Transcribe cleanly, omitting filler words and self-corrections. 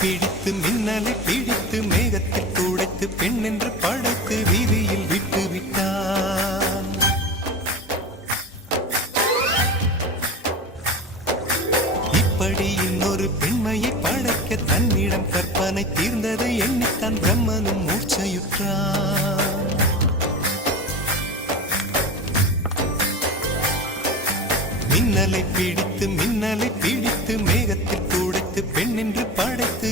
பிடித்து மின்னலை பிடித்து மேகத்தில் துடைத்து பெண் என்று படைத்து வீதியில் விட்டு விட்டான். இப்படி இன்னொரு பெண்மையை படைக்க தன்னிடம் கற்பனை தீர்ந்ததை எண்ணித்தான் பிரம்மனும் மூர்ச்சையுற்றான். மின்னலை பிடித்து மேகத்தில் துடைத்து பெண் என்று படைத்து